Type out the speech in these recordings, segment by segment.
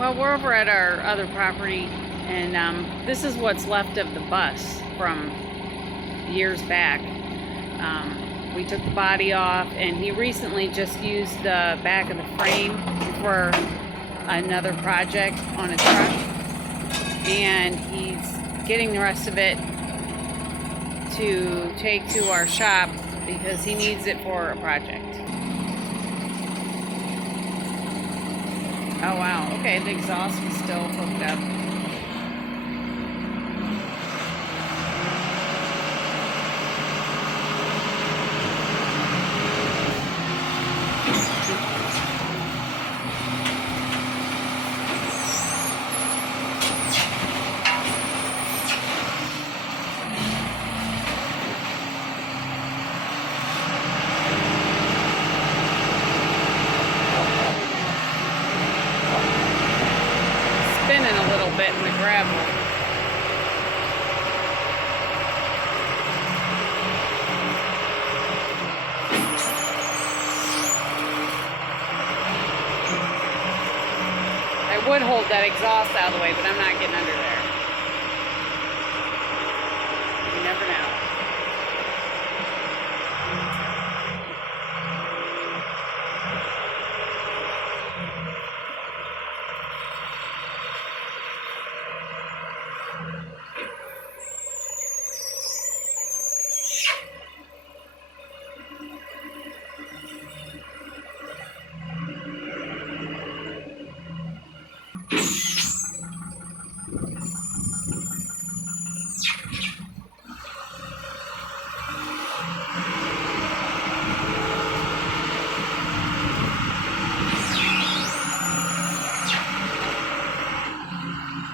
Well, we're over at our other property, and this is what's left of the bus from years back. We took the body off, and he recently just used the back of the frame for another project on a truck, and he's getting the rest of it to take to our shop because he needs it for a project. Oh wow, okay, the exhaust is still hooked up. Spinning a little bit in the gravel. I would hold that exhaust out of the way, but I'm not getting under there. You never know.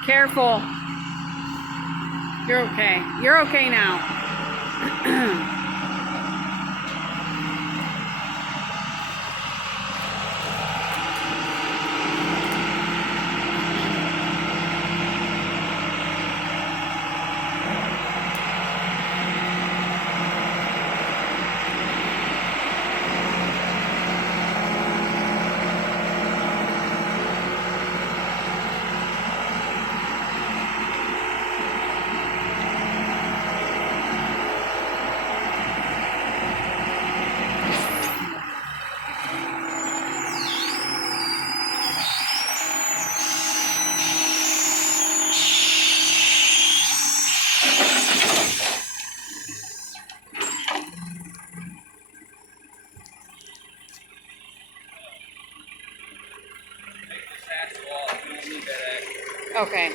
Careful. You're okay. You're okay now. Okay.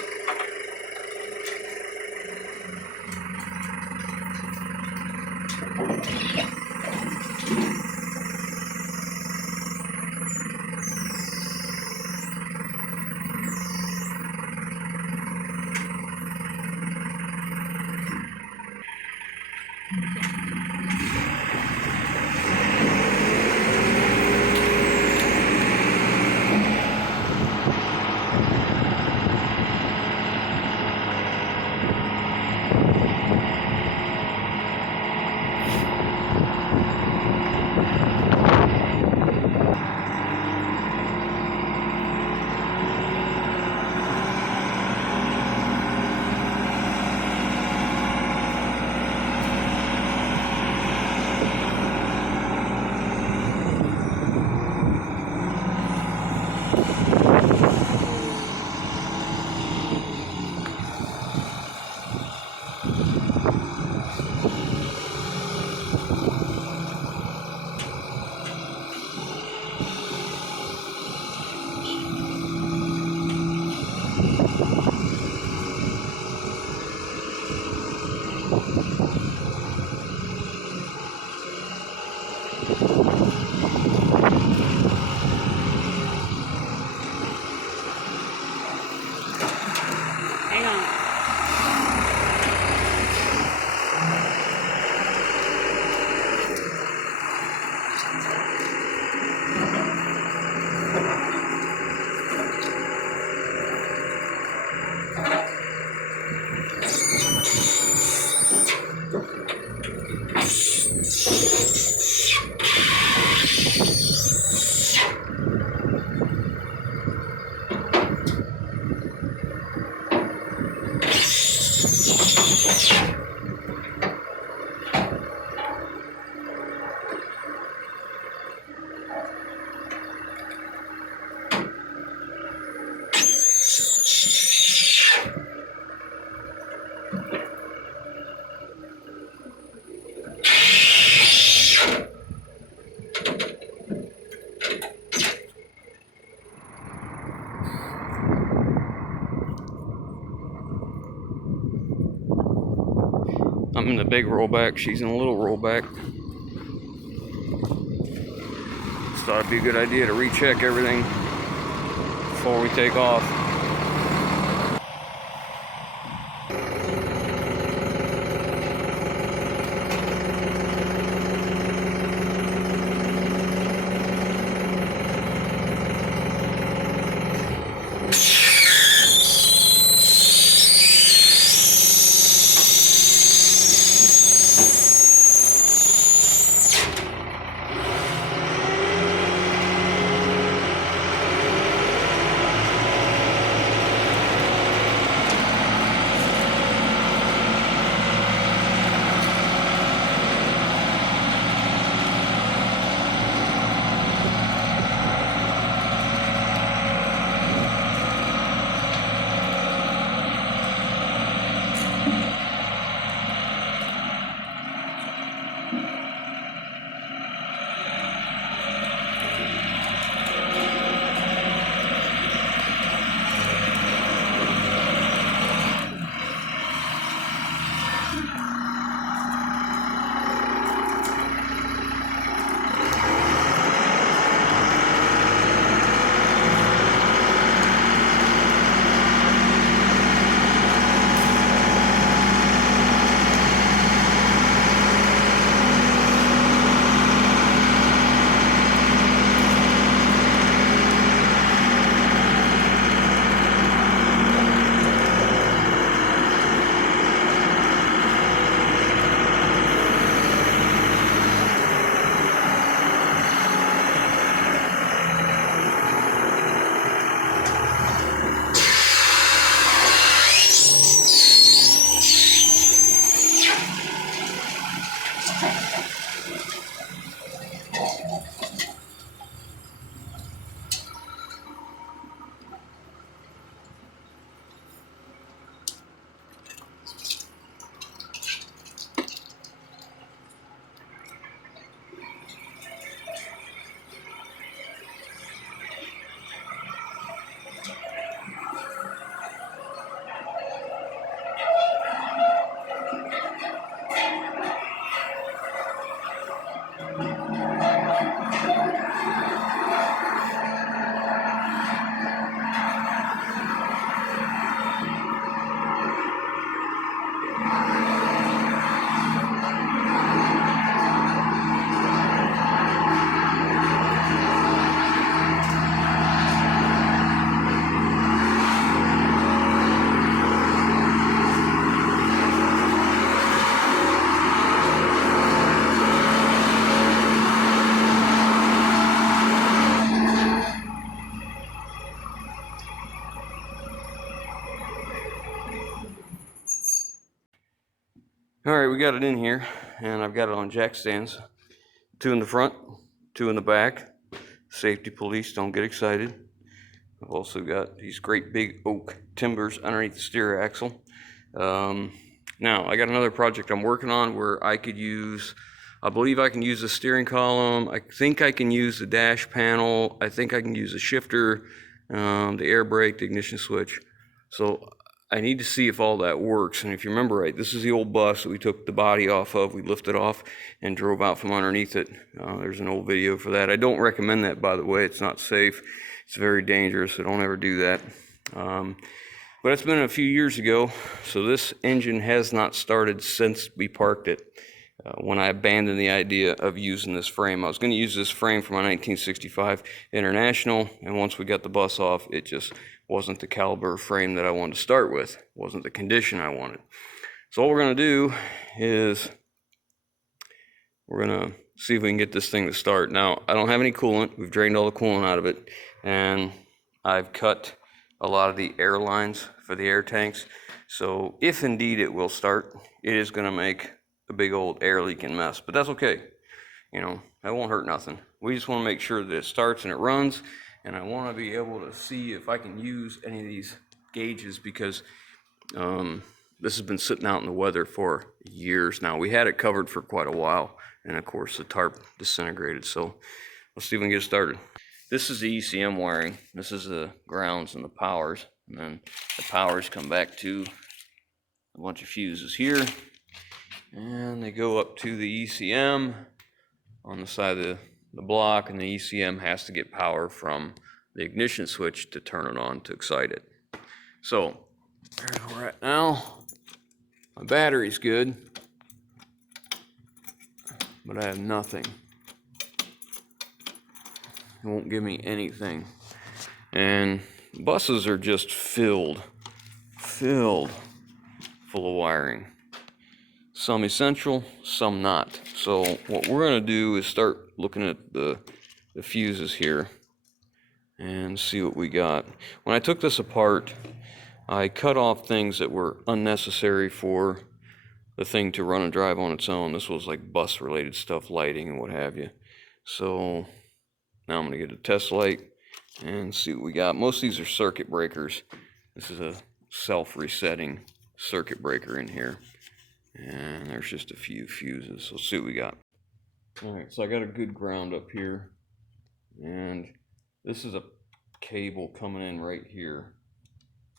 in the big rollback, she's in a little rollback. Just thought it'd be a good idea to recheck everything before we take off. All right, we got it in here, and I've got it on jack stands. 2 in the front, 2 in the back. Safety police, don't get excited. I've also got these great big oak timbers underneath the steer axle. Now, I got another project I'm working on where I believe I can use the steering column. I think I can use the dash panel. I think I can use the shifter, the air brake, the ignition switch. So I need to see if all that works. And if you remember right, this is the old bus that we took the body off of. We lifted off and drove out from underneath it. There's an old video for that. I don't recommend that, by the way. It's not safe. It's very dangerous, so don't ever do that. But it's been a few years ago, so this engine has not started since we parked it. When I abandoned the idea of using this frame. I was going to use this frame for my 1965 International, and once we got the bus off, it just wasn't the caliber frame that I wanted to start with. It wasn't the condition I wanted. So what we're going to do is we're going to see if we can get this thing to start. Now, I don't have any coolant. We've drained all the coolant out of it, and I've cut a lot of the air lines for the air tanks. So if indeed it will start, it is going to make a big old air leaking mess, but that's okay. You know, that won't hurt nothing. We just want to make sure that it starts and it runs, and I want to be able to see if I can use any of these gauges, because this has been sitting out in the weather for years now. We had it covered for quite a while, and of course the tarp disintegrated. So let's see if we can get started. This is the ECM wiring. This is the grounds and the powers, and then the powers come back to a bunch of fuses here. And they go up to the ECM on the side of the block, and the ECM has to get power from the ignition switch to turn it on to excite it. So, there's where we're at now. My battery's good, but I have nothing. It won't give me anything. And buses are just filled full of wiring. Some essential, some not. So what we're going to do is start looking at the fuses here and see what we got. When I took this apart, I cut off things that were unnecessary for the thing to run and drive on its own. This was like bus related stuff, lighting and what have you. So now I'm going to get a test light and see what we got. Most of these are circuit breakers. This is a self-resetting circuit breaker in here. And there's just a few fuses. So let's see what we got. Alright, so I got a good ground up here. And this is a cable coming in right here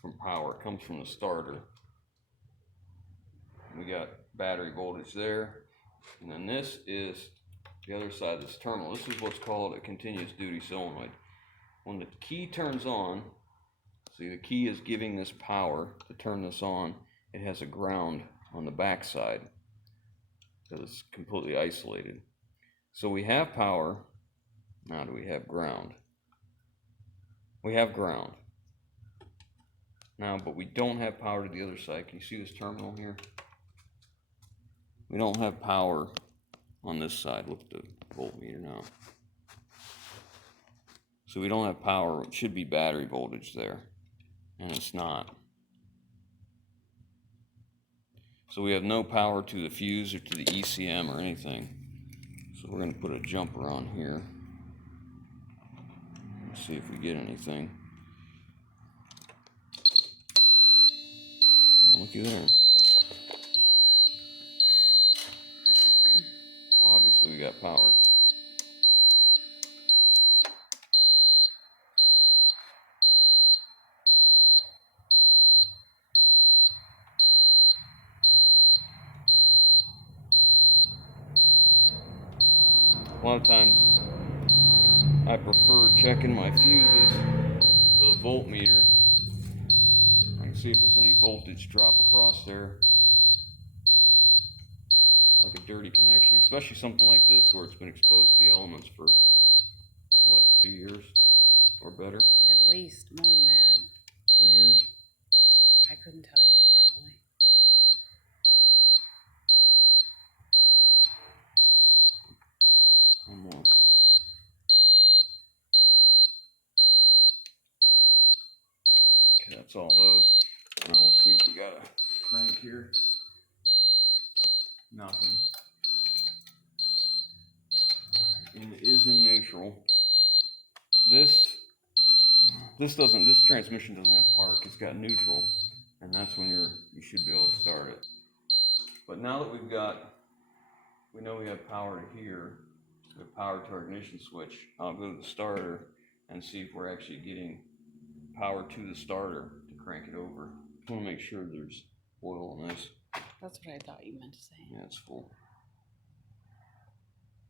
from power. It comes from the starter. We got battery voltage there. And then this is the other side of this terminal. This is what's called a continuous duty solenoid. When the key turns on, see the key is giving this power to turn this on. It has a ground on the back side because it's completely isolated. So we have power. Now do we have ground? We have ground now, but we don't have power to the other side. Can you see this terminal here? We don't have power on this side. Look at the voltmeter now. So we don't have power. It should be battery voltage there, and it's not. So we have no power to the fuse or to the ECM or anything. So we're going to put a jumper on here. Let's see if we get anything. Oh, looky there. Well, obviously we got power. A lot of times I prefer checking my fuses with a voltmeter. I can see if there's any voltage drop across there, like a dirty connection, especially something like this where it's been exposed to the elements for what, 2 years or better? At least more than that. 3 years? I couldn't tell you, probably. One more. Okay, that's all those. Now we'll see if we got a crank here. Nothing. And it is in neutral. This transmission doesn't have park. It's got neutral, and that's when you should be able to start it. But now that we know we have power to here, we have power to our ignition switch. I'll go to the starter and see if we're actually getting power to the starter to crank it over. I want to make sure there's oil in this. That's what I thought you meant to say. Yeah, it's full.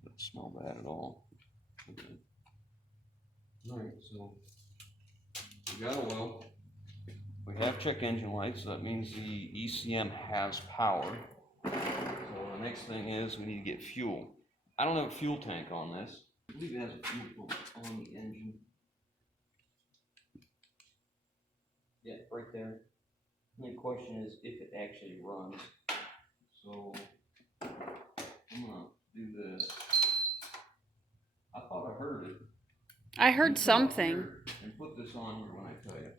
Doesn't smell bad at all. Okay. Alright, so we got oil. We have check engine lights, so that means the ECM has power. So the next thing is we need to get fuel. I don't have a fuel tank on this. I believe it has a fuel pump on the engine. Yeah, right there. The only question is if it actually runs. So I'm gonna do this. I thought I heard it. I heard something. And put this on here when I tell you.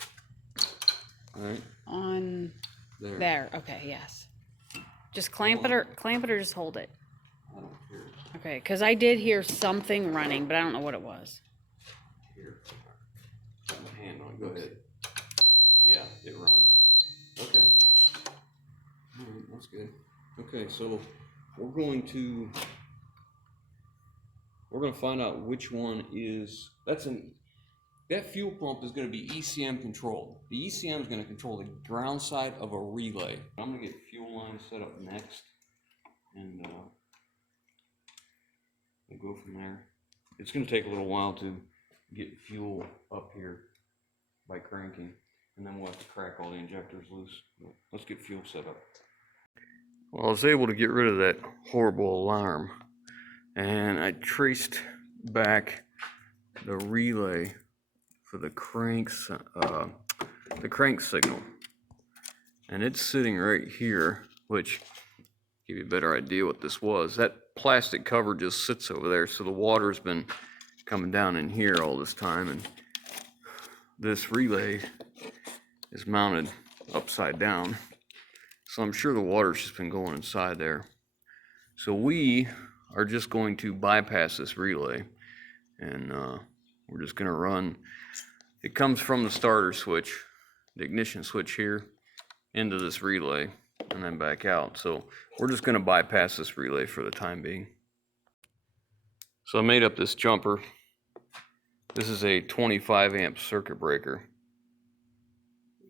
Alright. On There. there. Okay, yes. Just clamp it or just hold it. I don't care. Okay, because I did hear something running, but I don't know what it was. Here. Got my hand on it. Go ahead. Yeah, it runs. Okay. Alright, that's good. Okay, so we're going to find out which one is that fuel pump is going to be ECM controlled. The ECM is going to control the ground side of a relay. I'm going to get fuel line set up next. and we'll go from there. It's going to take a little while to get fuel up here by cranking, and then we'll have to crack all the injectors loose. Let's get fuel set up. Well, I was able to get rid of that horrible alarm, and I traced back the relay for the crank signal, and it's sitting right here, which give you a better idea what this was. That plastic cover just sits over there, so the water's been coming down in here all this time, and this relay is mounted upside down, so I'm sure the water's just been going inside there. So we are just going to bypass this relay, and we're just going to run. It comes from the starter switch, the ignition switch here, into this relay and then back out. So we're just going to bypass this relay for the time being. So I made up this jumper. This is a 25 amp circuit breaker.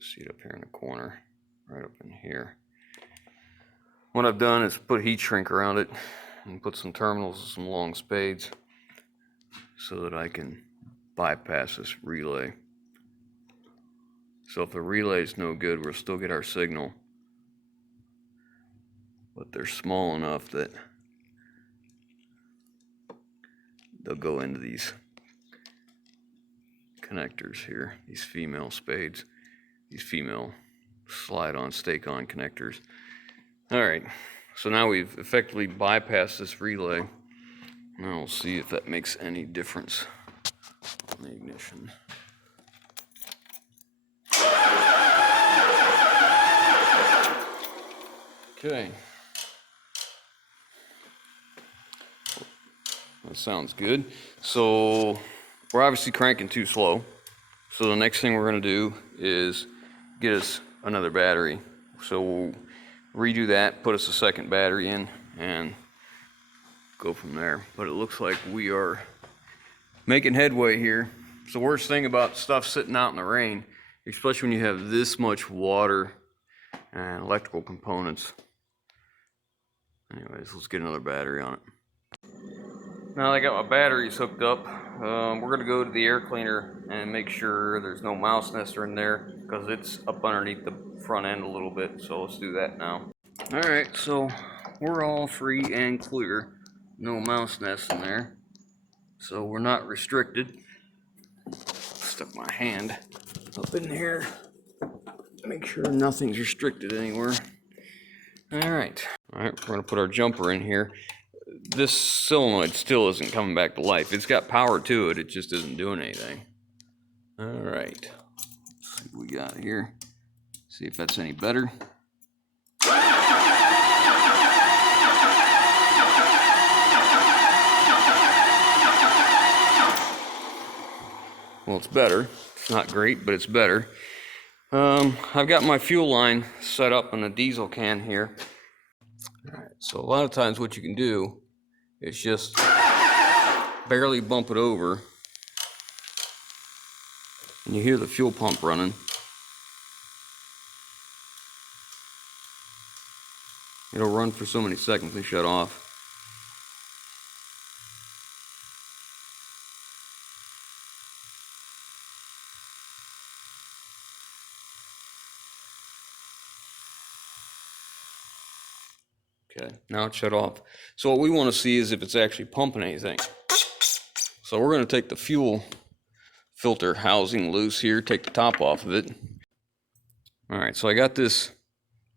See it up here in the corner, right up in here. What I've done is put heat shrink around it and put some terminals and some long spades so that I can bypass this relay. So if the relay is no good, we'll still get our signal, but they're small enough that they'll go into these connectors here, these female spades, these female slide-on, stake-on connectors. All right, so now we've effectively bypassed this relay. Now we'll see if that makes any difference on the ignition. Okay. That sounds good. So we're obviously cranking too slow. So the next thing we're going to do is get us another battery. So we'll redo that, put us a second battery in, and go from there. But it looks like we are making headway here. It's the worst thing about stuff sitting out in the rain, especially when you have this much water and electrical components. Anyways, let's get another battery on it. Now that I got my batteries hooked up, we're going to go to the air cleaner and make sure there's no mouse nester in there, because it's up underneath the front end a little bit. So let's do that now. Alright, so we're all free and clear. No mouse nest in there. So we're not restricted. Stuck my hand up in here. Make sure nothing's restricted anywhere. Alright, we're going to put our jumper in here. This solenoid still isn't coming back to life. It's got power to it, it just isn't doing anything. Alright, let's see what we got here. See if that's any better. Well, it's better. It's not great, but it's better. I've got my fuel line set up in a diesel can here. All right, so a lot of times what you can do is just barely bump it over, and you hear the fuel pump running. It'll run for so many seconds and shut off. Okay, now it's shut off. So what we want to see is if it's actually pumping anything. So we're going to take the fuel filter housing loose here, take the top off of it. All right, so I got this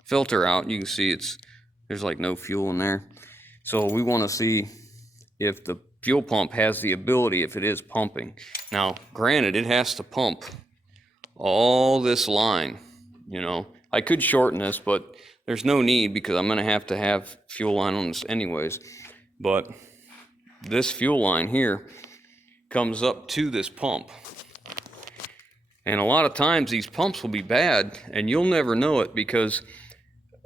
filter out. You can see there's like no fuel in there. So we want to see if the fuel pump has the ability, if it is pumping. Now, granted, it has to pump all this line, you know. I could shorten this, but there's no need because I'm going to have fuel line on this anyways. But this fuel line here comes up to this pump. And a lot of times these pumps will be bad and you'll never know it because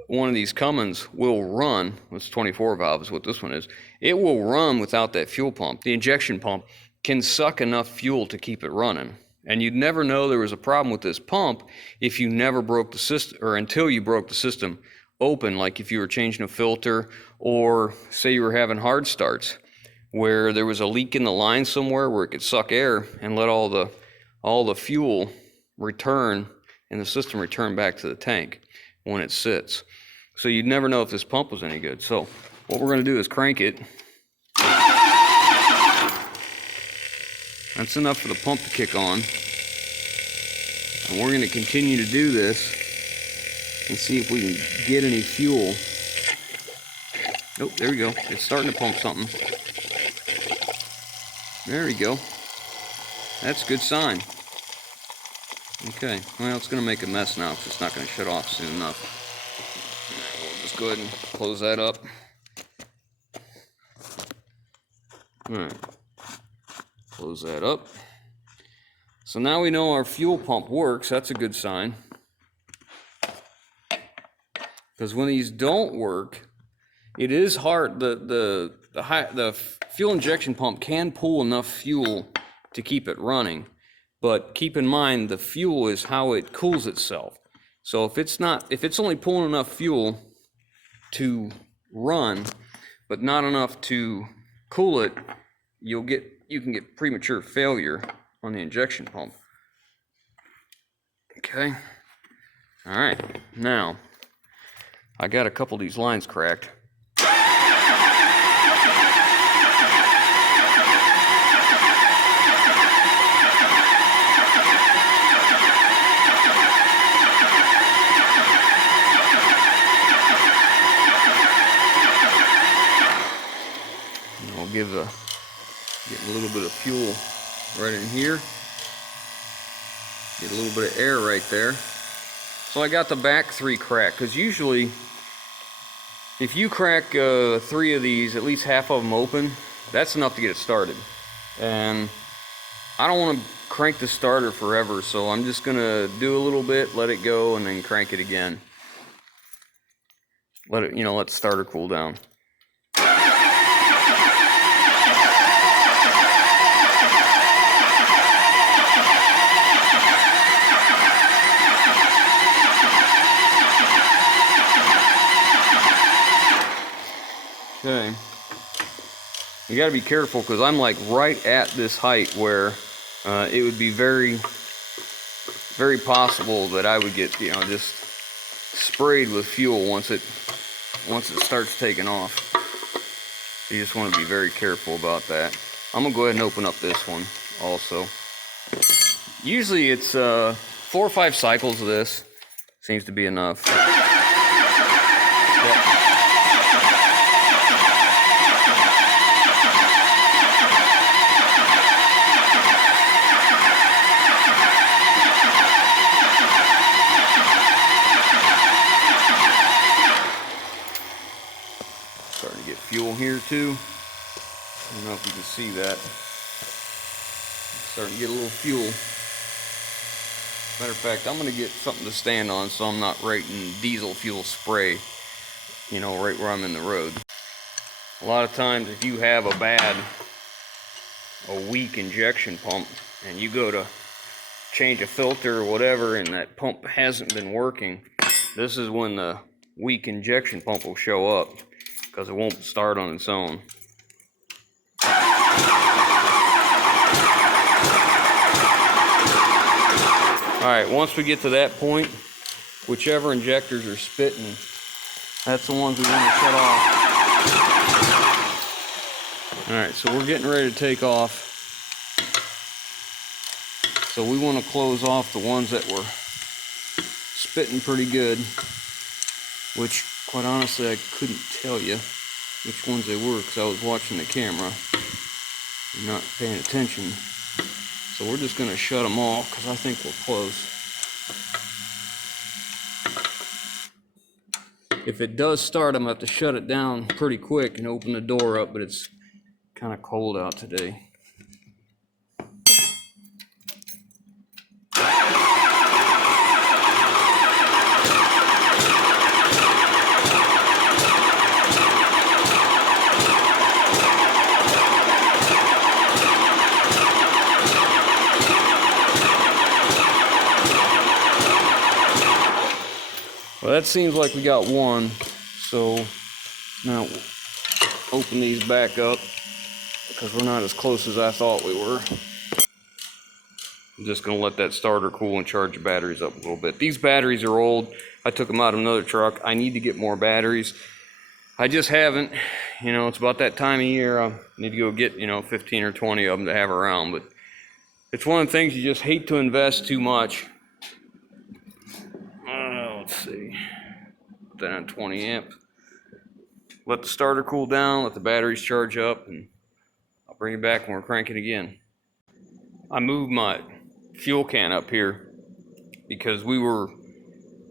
one of these Cummins will run, it's 24 valve is what this one is, it will run without that fuel pump. The injection pump can suck enough fuel to keep it running. And you'd never know there was a problem with this pump if you never broke the system, or until you broke the system open, like if you were changing a filter, or say you were having hard starts where there was a leak in the line somewhere where it could suck air and let all the fuel return and the system return back to the tank when it sits. So you'd never know if this pump was any good. So what we're going to do is crank it. That's enough for the pump to kick on. And we're going to continue to do this and see if we can get any fuel. Oh, there we go. It's starting to pump something. There we go. That's a good sign. Okay, well, it's going to make a mess now because it's not going to shut off soon enough. All right, we'll just go ahead and close that up. All right, close that up. So now we know our fuel pump works. That's a good sign. Because when these don't work, it is hard. The fuel injection pump can pull enough fuel to keep it running, but keep in mind the fuel is how it cools itself. So if it's only pulling enough fuel to run, but not enough to cool it, you can get premature failure on the injection pump. Okay. All right. Now, I got a couple of these lines cracked. And I'll get a little bit of fuel right in here. Get a little bit of air right there. So I got the back 3 cracked, because usually if you crack 3 of these, at least half of them open, that's enough to get it started. And I don't want to crank the starter forever, so I'm just going to do a little bit, let it go, and then crank it again. Let the starter cool down. Okay, you got to be careful because I'm like right at this height where it would be very, very possible that I would get just sprayed with fuel once it starts taking off. So you just want to be very careful about that. I'm gonna go ahead and open up this one also. Usually it's 4 or 5 cycles of this seems to be enough. Yep. Starting to get fuel here too. I don't know if you can see that. Starting to get a little fuel. Matter of fact, I'm going to get something to stand on so I'm not writing diesel fuel spray, right where I'm in the road. A lot of times if you have a weak injection pump and you go to change a filter or whatever and that pump hasn't been working, this is when the weak injection pump will show up, because it won't start on its own. Alright, once we get to that point, whichever injectors are spitting, that's the ones we want to shut off. Alright, so we're getting ready to take off. So we want to close off the ones that were spitting pretty good, which quite honestly I couldn't tell you which ones they were because I was watching the camera and not paying attention. So we're just going to shut them off because I think we're close. If it does start, I'm going to have to shut it down pretty quick and open the door up, but it's kind of cold out today. Well, that seems like we got one. So now open these back up because we're not as close as I thought we were. I'm just gonna let that starter cool and charge the batteries up a little bit. These batteries are old. I took them out of another truck. I need to get more batteries. I just haven't. You know, it's about that time of year. I need to go get, 15 or 20 of them to have around. But it's one of the things you just hate to invest too much. Let's see. Put that on 20 amp. Let the starter cool down, let the batteries charge up, and I'll bring it back when we're cranking again. I moved my fuel can up here because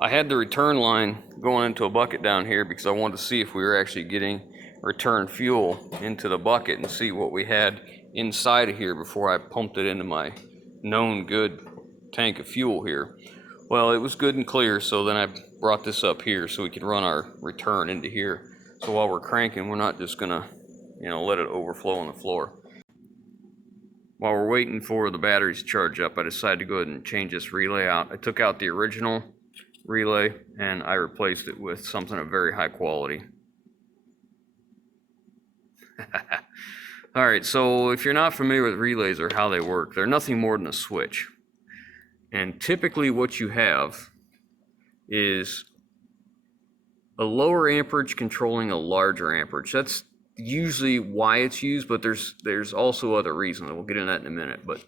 I had the return line going into a bucket down here because I wanted to see if we were actually getting return fuel into the bucket and see what we had inside of here before I pumped it into my known good tank of fuel here. Well, it was good and clear, so then I brought this up here so we can run our return into here. So while we're cranking, we're not just gonna, let it overflow on the floor. While we're waiting for the batteries to charge up, I decided to go ahead and change this relay out. I took out the original relay and I replaced it with something of very high quality. All right, so if you're not familiar with relays or how they work, they're nothing more than a switch. And typically what you have is a lower amperage controlling a larger amperage. That's usually why it's used, but there's also other reasons. We'll get into that in a minute. But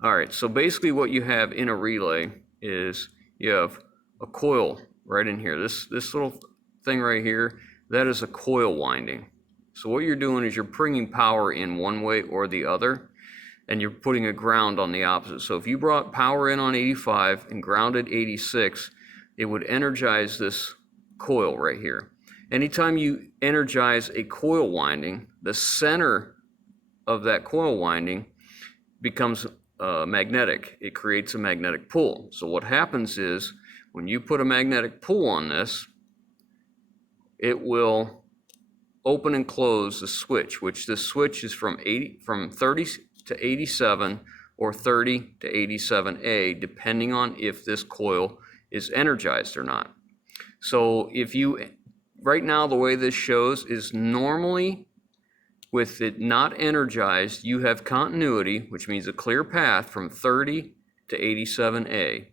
all right, so basically what you have in a relay is you have a coil right in here. This little thing right here, that is a coil winding. So what you're doing is you're bringing power in one way or the other, and you're putting a ground on the opposite. So if you brought power in on 85 and grounded 86, it would energize this coil right here. Anytime you energize a coil winding, the center of that coil winding becomes magnetic. It creates a magnetic pull. So what happens is when you put a magnetic pull on this, it will open and close the switch, which this switch is from 30 to 87 or 30 to 87A, depending on if this coil is energized or not. So right now the way this shows is normally with it not energized, you have continuity, which means a clear path from 30 to 87A.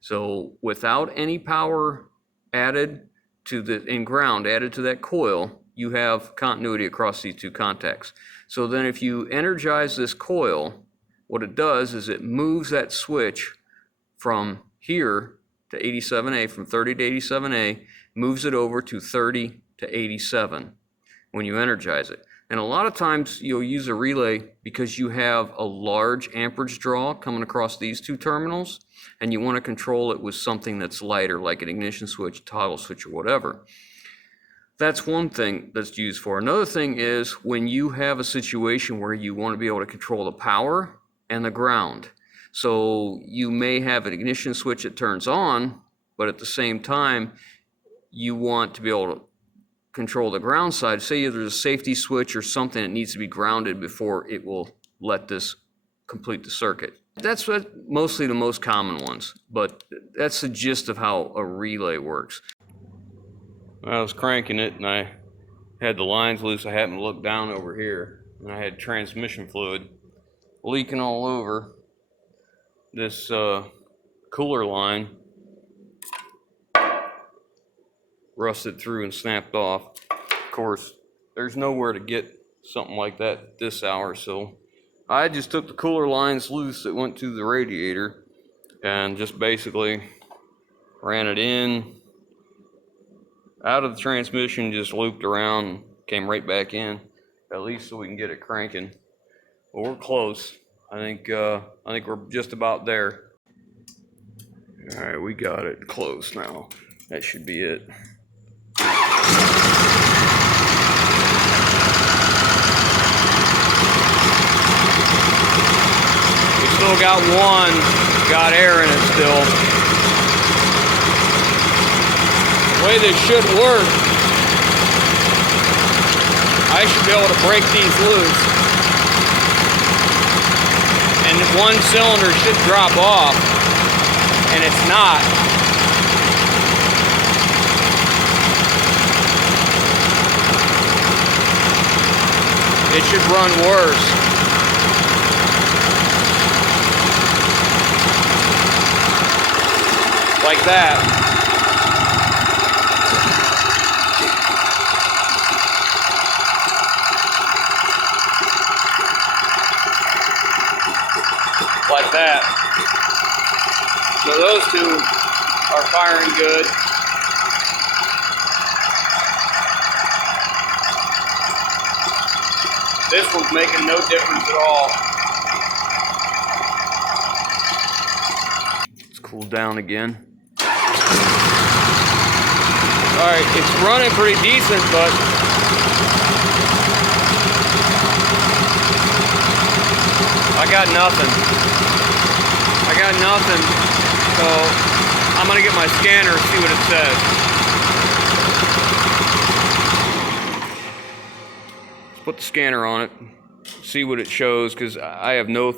So without any power added to ground added to that coil, you have continuity across these two contacts. So then if you energize this coil, what it does is it moves that switch from here to 87A, from 30 to 87A, moves it over to 30 to 87 when you energize it. And a lot of times you'll use a relay because you have a large amperage draw coming across these two terminals, and you want to control it with something that's lighter, like an ignition switch, toggle switch, or whatever. That's one thing that's used for. Another thing is when you have a situation where you want to be able to control the power and the ground. So you may have an ignition switch that turns on, but at the same time, you want to be able to control the ground side. Say there's a safety switch or something that needs to be grounded before it will let this complete the circuit. That's mostly the most common ones, but that's the gist of how a relay works. I was cranking it and I had the lines loose. I happened to look down over here and I had transmission fluid leaking all over. This cooler line rusted through and snapped off. Of course, there's nowhere to get something like that at this hour, so I just took the cooler lines loose that went to the radiator and just basically ran it in, out of the transmission, just looped around, came right back in, at least so we can get it cranking. But we're close. I think we're just about there. All right, we got it close now. That should be it. We still got one, got air in it still. The way this should work, I should be able to break these loose, and one cylinder should drop off, and it's not. it should run worse. Like that. Like that. So those two are firing good. This one's making no difference at all. Let's cool down again. Alright, it's running pretty decent, but I got nothing. So I'm gonna get my scanner and see what it says. Let's put the scanner on it, see what it shows, because I have no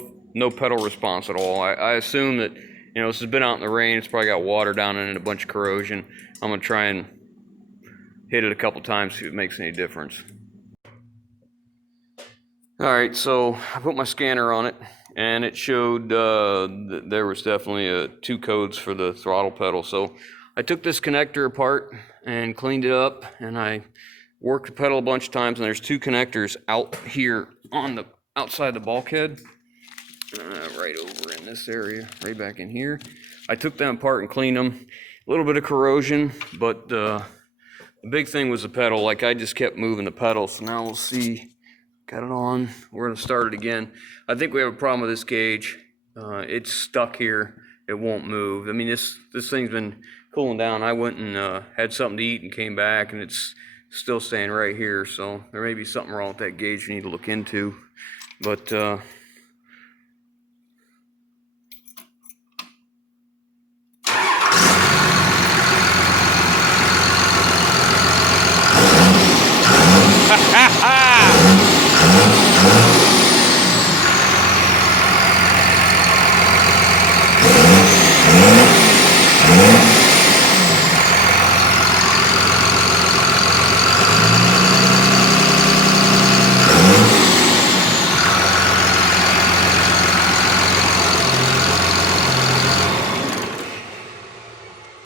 pedal response at all. I assume that, you know, this has been out in the rain, it's probably got water down in it, a bunch of corrosion. I'm gonna try and hit it a couple times, see if it makes any difference. Alright, so I put my scanner on it, and it showed that there was definitely 2 codes for the throttle pedal. So I took this connector apart and cleaned it up, and I worked the pedal a bunch of times, and there's 2 connectors out here on the outside the bulkhead, right over in this area, right back in here. I took them apart and cleaned them. A little bit of corrosion, but the big thing was the pedal. Like, I just kept moving the pedal, so now we'll see. Got it on. We're gonna start it again. I think we have a problem with this gauge. It's stuck here. It won't move. I mean, this thing's been cooling down. I went and had something to eat and came back, and it's still staying right here. So there may be something wrong with that gauge we need to look into. But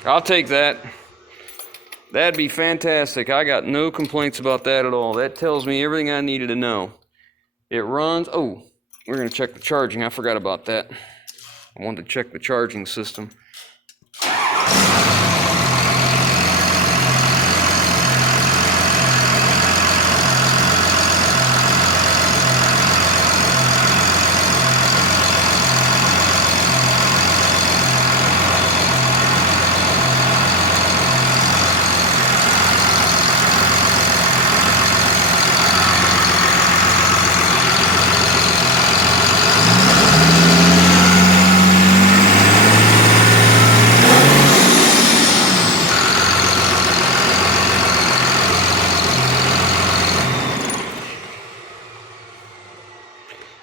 I'll take that. That'd be fantastic. I got no complaints about that at all. That tells me everything I needed to know. It runs. Oh, we're going to check the charging. I forgot about that. I wanted to check the charging system.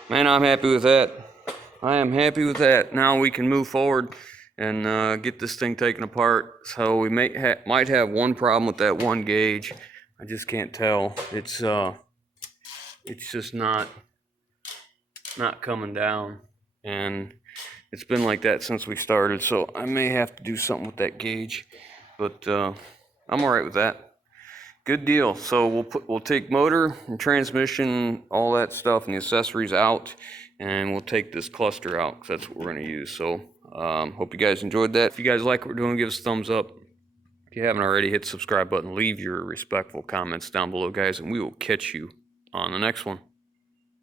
Man, I'm happy with that. I am happy with that. Now we can move forward and get this thing taken apart. So we might have one problem with that one gauge. I just can't tell. It's just not coming down, and it's been like that since we started. So I may have to do something with that gauge, but I'm all right with that. Good deal. So we'll take motor and transmission, all that stuff, and the accessories out, and we'll take this cluster out, because that's what we're going to use. So hope you guys enjoyed that. If you guys like what we're doing, give us a thumbs up. If you haven't already, hit the subscribe button. Leave your respectful comments down below, guys, and we will catch you on the next one.